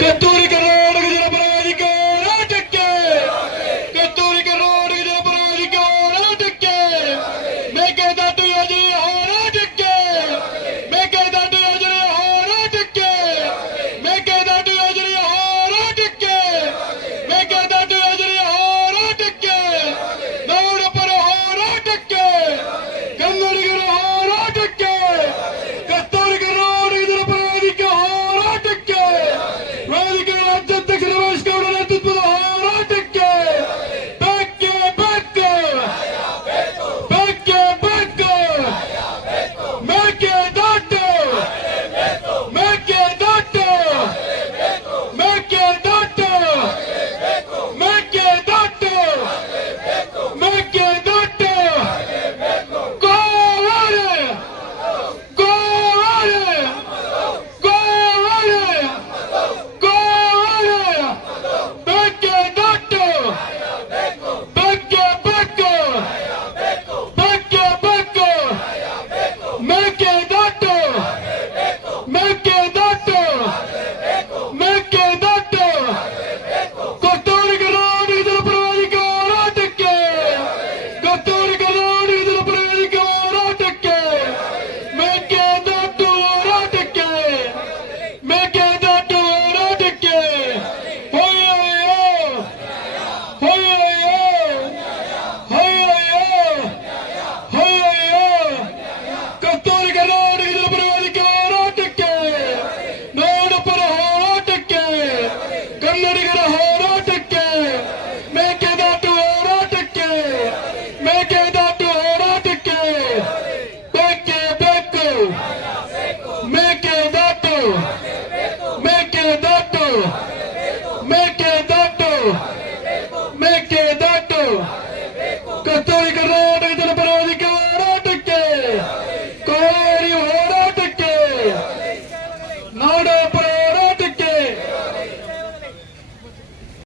ಕತ್ತೂರಿ ಕರ್ನಾಟಕ ಜನಪರ ಹೋರಾಟಕ್ಕೆ ಕತ್ತೂರಿ ಕರ್ನಾಟಕ ಜನಪರ ಹೋರಾಟಕ್ಕೆ ಮೇಕೆದಾಟು ಯೋಜನೆಯ ಹೋರಾಟಕ್ಕೆ ಮೇಕೆದಾಟು ಯೋಜನೆಯ ಹೋರಾಟಕ್ಕೆ ಮೇಕೆದಾಟು ಯೋಜನೆಯ ಹೋರಾಟಕ್ಕೆ ಮೇಕೆದಾಟು ಯೋಜನೆಯ ಹೋರಾಟಕ್ಕೆ ನಾಡಪರ ಹೋರಾಟಕ್ಕೆ ಕನ್ನಡಿಗರ ಹೋರಾಟಕ್ಕೆ ಕತ್ತೂರಿ ಕರ್ನಾಟಕ ಜನಪರ ಹೋರಾಟಕ್ಕೆ ವೇದಿಕೆ ರಾಜ್ಯಾಧ್ಯಕ್ಷ ರಮೇಶ್ ಗೌಡ ನೇತೃತ್ವದ ಹೋರಾಟಕ್ಕೆ ಬೇಕೇ ಬೇಕು ಬೇಕೇ ಬೇಕು ಮೇಕೆದಾಟು ಮೇಕೆದಾಟು ಮೇಕೆದಾಟು ಮೇಕೆದಾಟು ಮೇಕೆದಾಟು ಗೋವಾರೆ ಗೋವಾರೆ ಗೋವಾರೆ ಗೋವಾರೆ ಮೇಕೆದಾಟು ಬೇಕೇ ಬೇಕು ಬೇಕೇ ಬೇಕು ಮೇಕೆದಾಟು ಮೇಕೆದಾಟು ಮೇಕೆದಾಟು ಕತ್ತೂರಿ ಕರ್ನಾಟಕ ಜನಪರ ಹೋರಾಟಕ್ಕೆ ಕತ್ತೂರಿ ಕರ್ನಾಟಕ ಜನಪರ ಹೋರಾಟಕ್ಕೆ ಮೇಕೆದಾಟು ಹೋರಾಟಕ್ಕೆ ಮೇಕೆದಾಟು ಹೋರಾಟಕ್ಕೆ ಹೊಯ್ಯಯ್ಯೋ ಹೊಯ್ಯಯ್ಯೋ ಹೊಯ್ಯಯ್ಯೋ ಹೊಯ್ಯಯ್ಯೋ ಕತ್ತೂರಿ ಕರ್ನಾಟಕ ಜನಪರ ಹೋರಾಟಕ್ಕೆ ನಾಡಪರ ಹೋರಾಟಕ್ಕೆ ಕನ್ನಡಿಗರ ಹೋರಾಟಕ್ಕೆ ಮೇಕೆದಾಟು ಹೋರಾಟಕ್ಕೆ ಮೇಕೆದಾಟು ಹೋರಾಟಕ್ಕೆ ಬೇಕೇ ಬೇಕು ಮೇಕೆದಾಟು ಮೇಕೆದಾಟು ಮೇಕೆದಾಟು ಮೇಕೆ